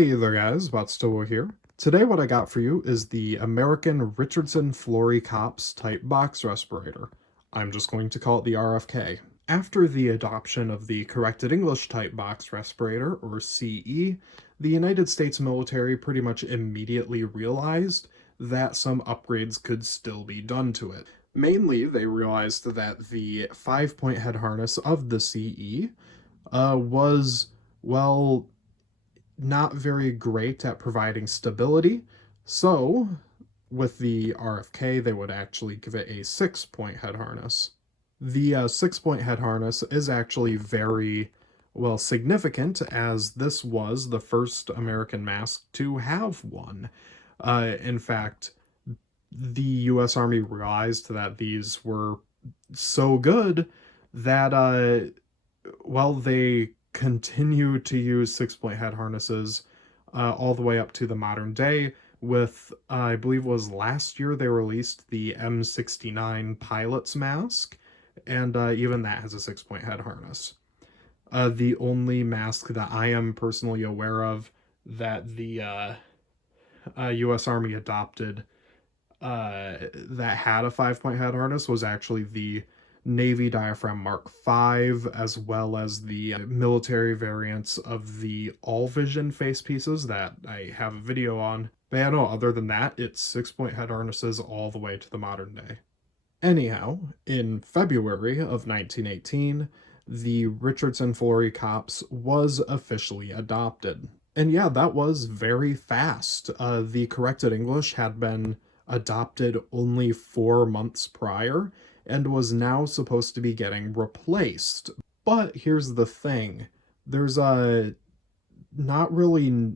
Hey there guys, Botstowo here. Today what I got for you is the American Richardson-Flory-Kops type box respirator. I'm just going to call it the RFK. After the adoption of the corrected English type box respirator, or CE, the United States military pretty much immediately realized that some upgrades could still be done to it. Mainly, they realized that the 5-point head harness of the CE was, well, not very great at providing stability. So, with the RFK, they would actually give it a 6-point head harness. The 6-point head harness is actually very, well, significant, as this was the first American mask to have one. In fact, the US Army realized that these were so good that, well, they continue to use 6-point head harnesses all the way up to the modern day. With, I believe it was last year, they released the M69 pilot's mask, and even that has a 6-point head harness. The only mask that I am personally aware of that the US Army adopted that had a 5-point head harness was actually the Navy Diaphragm Mark V, as well as the military variants of the All Vision face pieces that I have a video on. But yeah, no, other than that, it's 6-point head harnesses all the way to the modern day. Anyhow, in February of 1918, the Richardson-Flory-Kops was officially adopted. And yeah, that was very fast. The corrected English had been adopted only 4 months prior and was now supposed to be getting replaced. But here's the thing, there's not really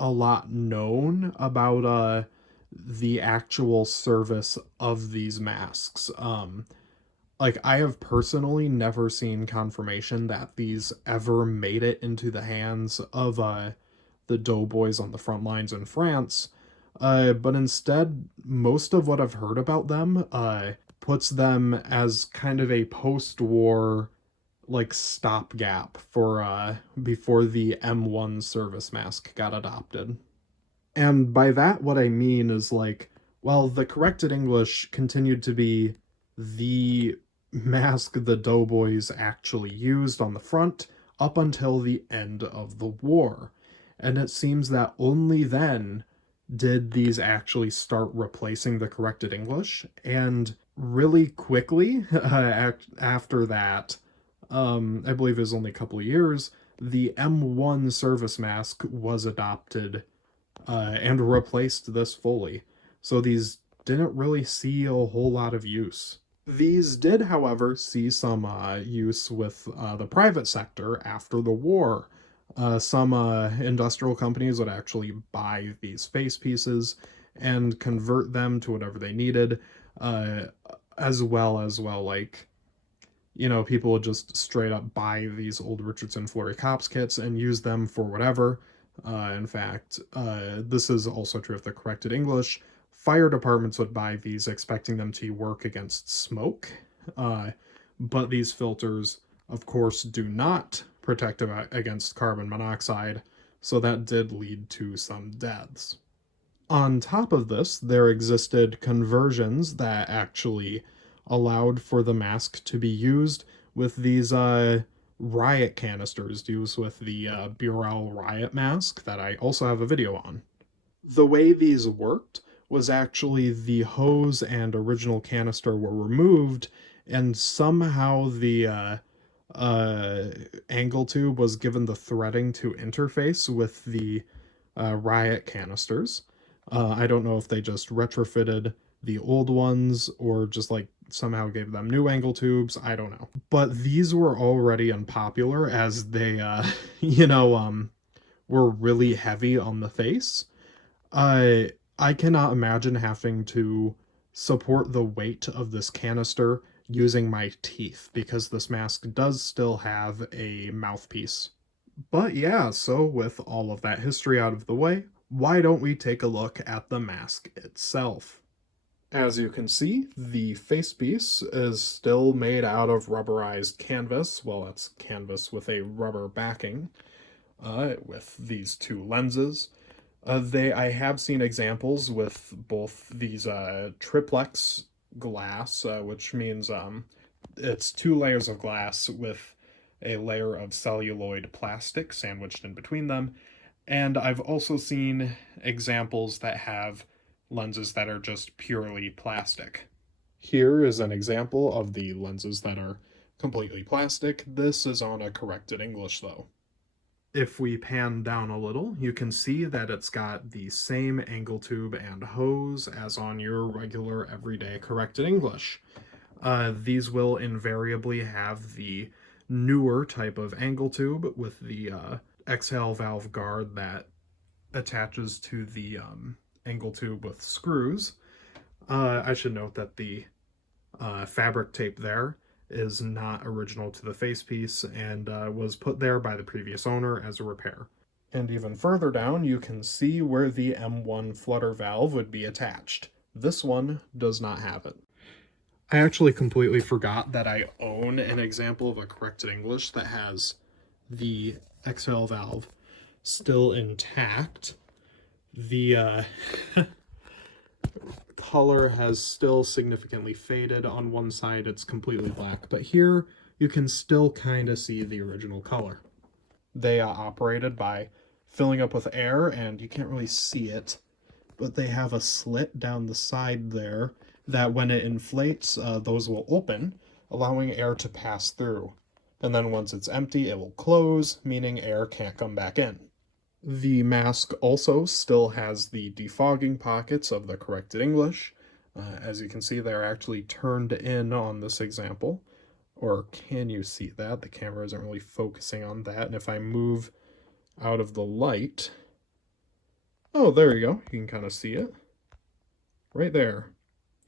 a lot known about the actual service of these masks. Like, I have personally never seen confirmation that these ever made it into the hands of the doughboys on the front lines in France. But instead, most of what I've heard about them puts them as kind of a post-war, like, stopgap for before the M1 service mask got adopted. And by that, what I mean is, like, well, the corrected English continued to be the mask the doughboys actually used on the front up until the end of the war. And it seems that only then did these actually start replacing the corrected English. And really quickly after that, I believe it was only a couple of years, the M1 service mask was adopted and replaced this fully. So these didn't really see a whole lot of use. These did, however, see some use with the private sector after the war. Some industrial companies would actually buy these face pieces and convert them to whatever they needed, as well as, well, like, you know, people would just straight up buy these old Richardson-Flory-Kops kits and use them for whatever. In fact, this is also true of the corrected English. Fire departments would buy these expecting them to work against smoke, but these filters, of course, do not protect against carbon monoxide, so that did lead to some deaths. On top of this, there existed conversions that actually allowed for the mask to be used with these riot canisters used with the Burrell riot mask that I also have a video on. The way these worked was actually the hose and original canister were removed, and somehow the angle tube was given the threading to interface with the riot canisters. I don't know if they just retrofitted the old ones or just, like, somehow gave them new angle tubes. I don't know. But these were already unpopular as they, were really heavy on the face. I cannot imagine having to support the weight of this canister using my teeth, because this mask does still have a mouthpiece. But yeah, so with all of that history out of the way, why don't we take a look at the mask itself? As you can see, the facepiece is still made out of rubberized canvas. Well, that's canvas with a rubber backing. with these two lenses. I have seen examples with both these triplex glass, which means it's two layers of glass with a layer of celluloid plastic sandwiched in between them. And I've also seen examples that have lenses that are just purely plastic. Here is an example of the lenses that are completely plastic. This is on a corrected English, though. If we pan down a little, you can see that it's got the same angle tube and hose as on your regular everyday corrected English. These will invariably have the newer type of angle tube with the exhale valve guard that attaches to the angle tube with screws. I should note that the fabric tape there is not original to the facepiece and was put there by the previous owner as a repair. And even further down, you can see where the M1 flutter valve would be attached. This one does not have it. I actually completely forgot that I own an example of a corrected English that has the exhale valve still intact. The color has still significantly faded. On one side it's completely black, but here you can still kind of see the original color. They operated by filling up with air, and you can't really see it, but they have a slit down the side there that when it inflates, those will open, allowing air to pass through. And then once it's empty, it will close, meaning air can't come back in. The mask also still has the defogging pockets of the corrected English. As you can see, they're actually turned in on this example. Or can you see that? The camera isn't really focusing on that. And if I move out of the light... Oh, there you go. You can kind of see it. Right there.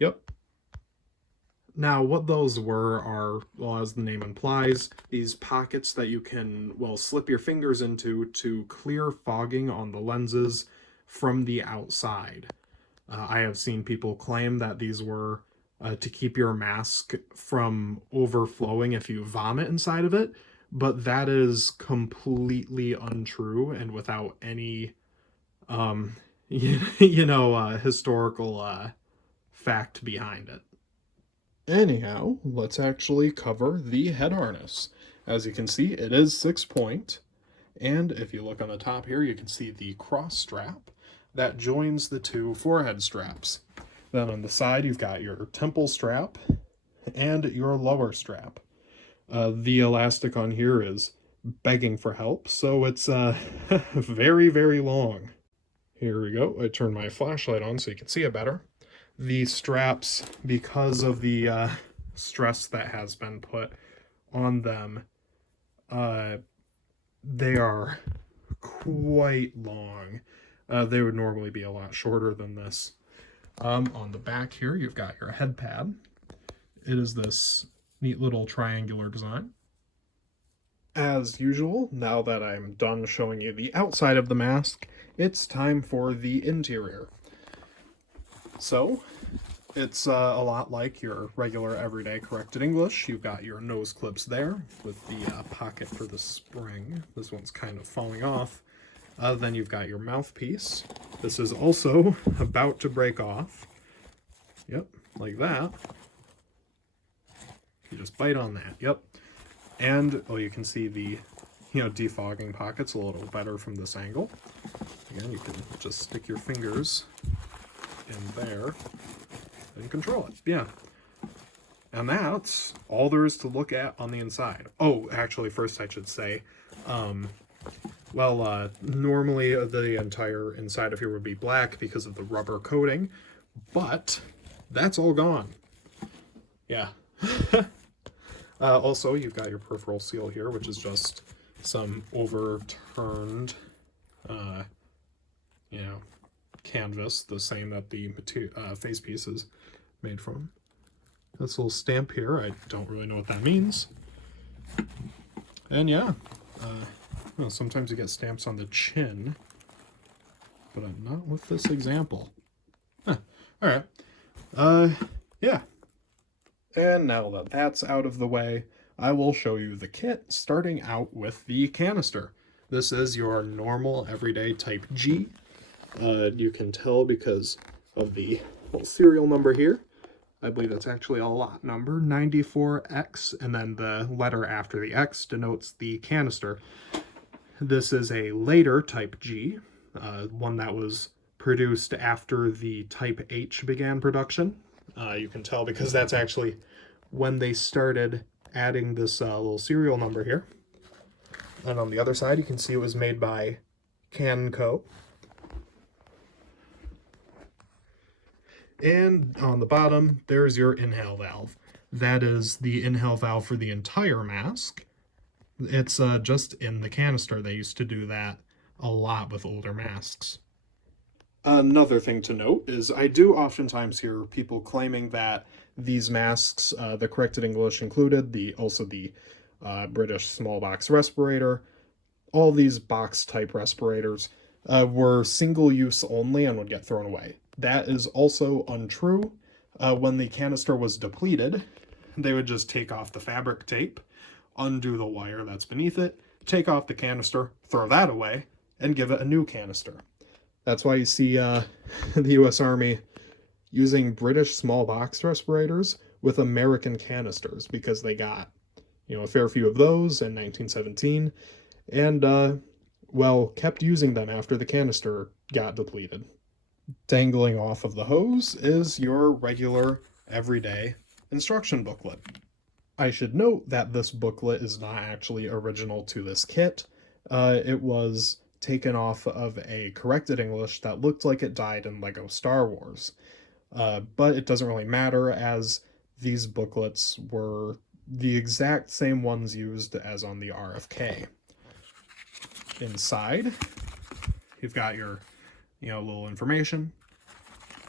Yep. Now, what those were are, well, as the name implies, these pockets that you can, well, slip your fingers into to clear fogging on the lenses from the outside. I have seen people claim that these were to keep your mask from overflowing if you vomit inside of it, but that is completely untrue and without any, historical fact behind it. Anyhow, let's actually cover the head harness. As you can see, it is 6-point, and if you look on the top here, you can see the cross strap that joins the two forehead straps. Then on the side, you've got your temple strap and your lower strap. The elastic on here is begging for help, so it's very, very long. Here we go. I turn my flashlight on so you can see it better. The straps, because of the stress that has been put on them, they are quite long. They would normally be a lot shorter than this. On the back here, you've got your head pad. It is this neat little triangular design. As usual, now that I'm done showing you the outside of the mask, it's time for the interior. So, it's a lot like your regular everyday corrected English. You've got your nose clips there with the pocket for the spring. This one's kind of falling off. Then you've got your mouthpiece. This is also about to break off. Yep, like that. You just bite on that, yep. And, oh, you can see the, defogging pockets a little better from this angle. Again, you can just stick your fingers in there and control it. Yeah. And that's all there is to look at on the inside. Oh, actually, first I should say, normally the entire inside of here would be black because of the rubber coating, but that's all gone. Yeah. Also, you've got your peripheral seal here, which is just some overturned, canvas, the same that the face piece is made from. This little stamp here, I don't really know what that means. And yeah, sometimes you get stamps on the chin, but not with this example. Huh. All right. Yeah. And now that that's out of the way, I will show you the kit, starting out with the canister. This is your normal everyday type G. You can tell because of the little serial number here. I believe that's actually a lot number, 94X, and then the letter after the X denotes the canister. This is a later type G, one that was produced after the type H began production. You can tell because that's actually when they started adding this little serial number here. And on the other side, you can see it was made by Canco. And on the bottom, there's your inhale valve. That is the inhale valve for the entire mask. It's just in the canister. They used to do that a lot with older masks. Another thing to note is I do oftentimes hear people claiming that these masks, the corrected English included, also the British small box respirator, all these box type respirators were single use only and would get thrown away. That is also untrue. When the canister was depleted, they would just take off the fabric tape, undo the wire that's beneath it, take off the canister, throw that away, and give it a new canister. That's why you see the US Army using British small box respirators with American canisters, because they got, a fair few of those in 1917, and, kept using them after the canister got depleted. Dangling off of the hose is your regular, everyday instruction booklet. I should note that this booklet is not actually original to this kit. It was taken off of a corrected English that looked like it died in LEGO Star Wars. But it doesn't really matter, as these booklets were the exact same ones used as on the RFK. Inside, you've got your little information,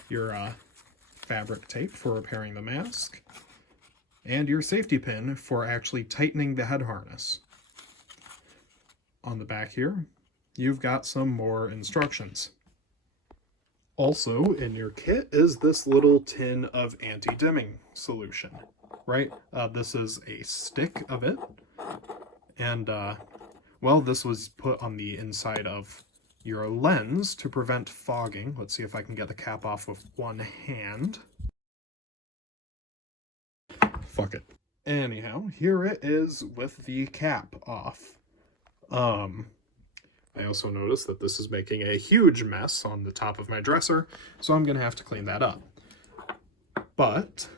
your fabric tape for repairing the mask, and your safety pin for actually tightening the head harness. On the back here, you've got some more instructions. Also in your kit is this little tin of anti-dimming solution, right? This is a stick of it, and this was put on the inside of your lens to prevent fogging. Let's see if I can get the cap off with one hand. Fuck it. Anyhow, here it is with the cap off. I also noticed that this is making a huge mess on the top of my dresser, so I'm gonna have to clean that up. But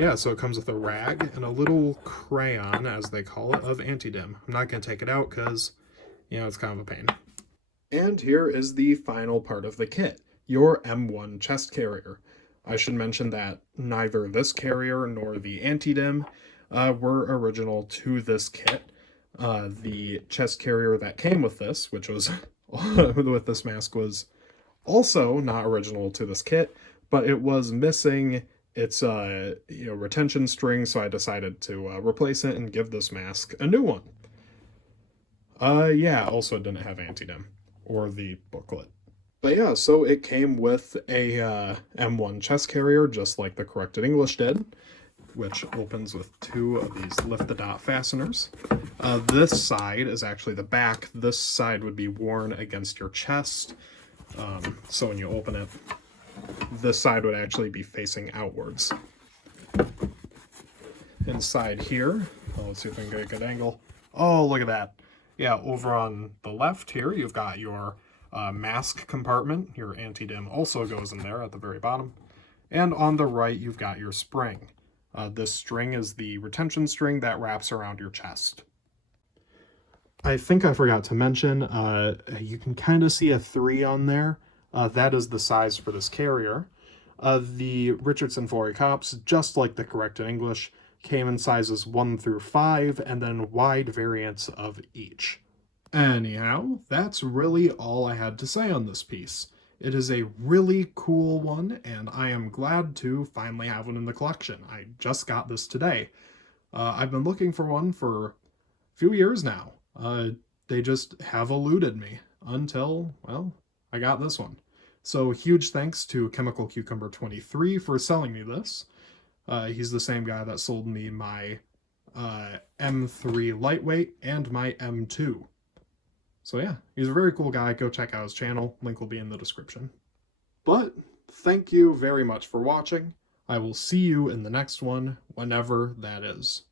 yeah, so it comes with a rag and a little crayon, as they call it, of anti-dim. I'm not gonna take it out because, it's kind of a pain. And here is the final part of the kit, your M1 chest carrier. I should mention that neither this carrier nor the anti-dim were original to this kit. The chest carrier that came with this, which was with this mask, was also not original to this kit, but it was missing its retention string, so I decided to replace it and give this mask a new one. Also it didn't have anti-dim or the booklet. But yeah, so it came with a M1 chest carrier, just like the corrected English did, which opens with two of these lift-the-dot fasteners. This side is actually the back. This side would be worn against your chest. So when you open it, this side would actually be facing outwards. Inside here, let's see if I can get a good angle. Oh, look at that. Yeah, over on the left here, you've got your mask compartment. Your anti-dim also goes in there at the very bottom. And on the right, you've got your spring. This string is the retention string that wraps around your chest. I think I forgot to mention, you can kind of see a 3 on there. That is the size for this carrier. The Richardson-Flory-Kops, just like the corrected English, came in sizes 1 through 5, and then wide variants of each. Anyhow, that's really all I had to say on this piece. It is a really cool one, and I am glad to finally have one in the collection. I just got this today. I've been looking for one for a few years now. They just have eluded me until, I got this one. So huge thanks to Chemical Cucumber 23 for selling me this. He's the same guy that sold me my M3 Lightweight and my M2. So yeah, he's a very cool guy. Go check out his channel. Link will be in the description. But thank you very much for watching. I will see you in the next one, whenever that is.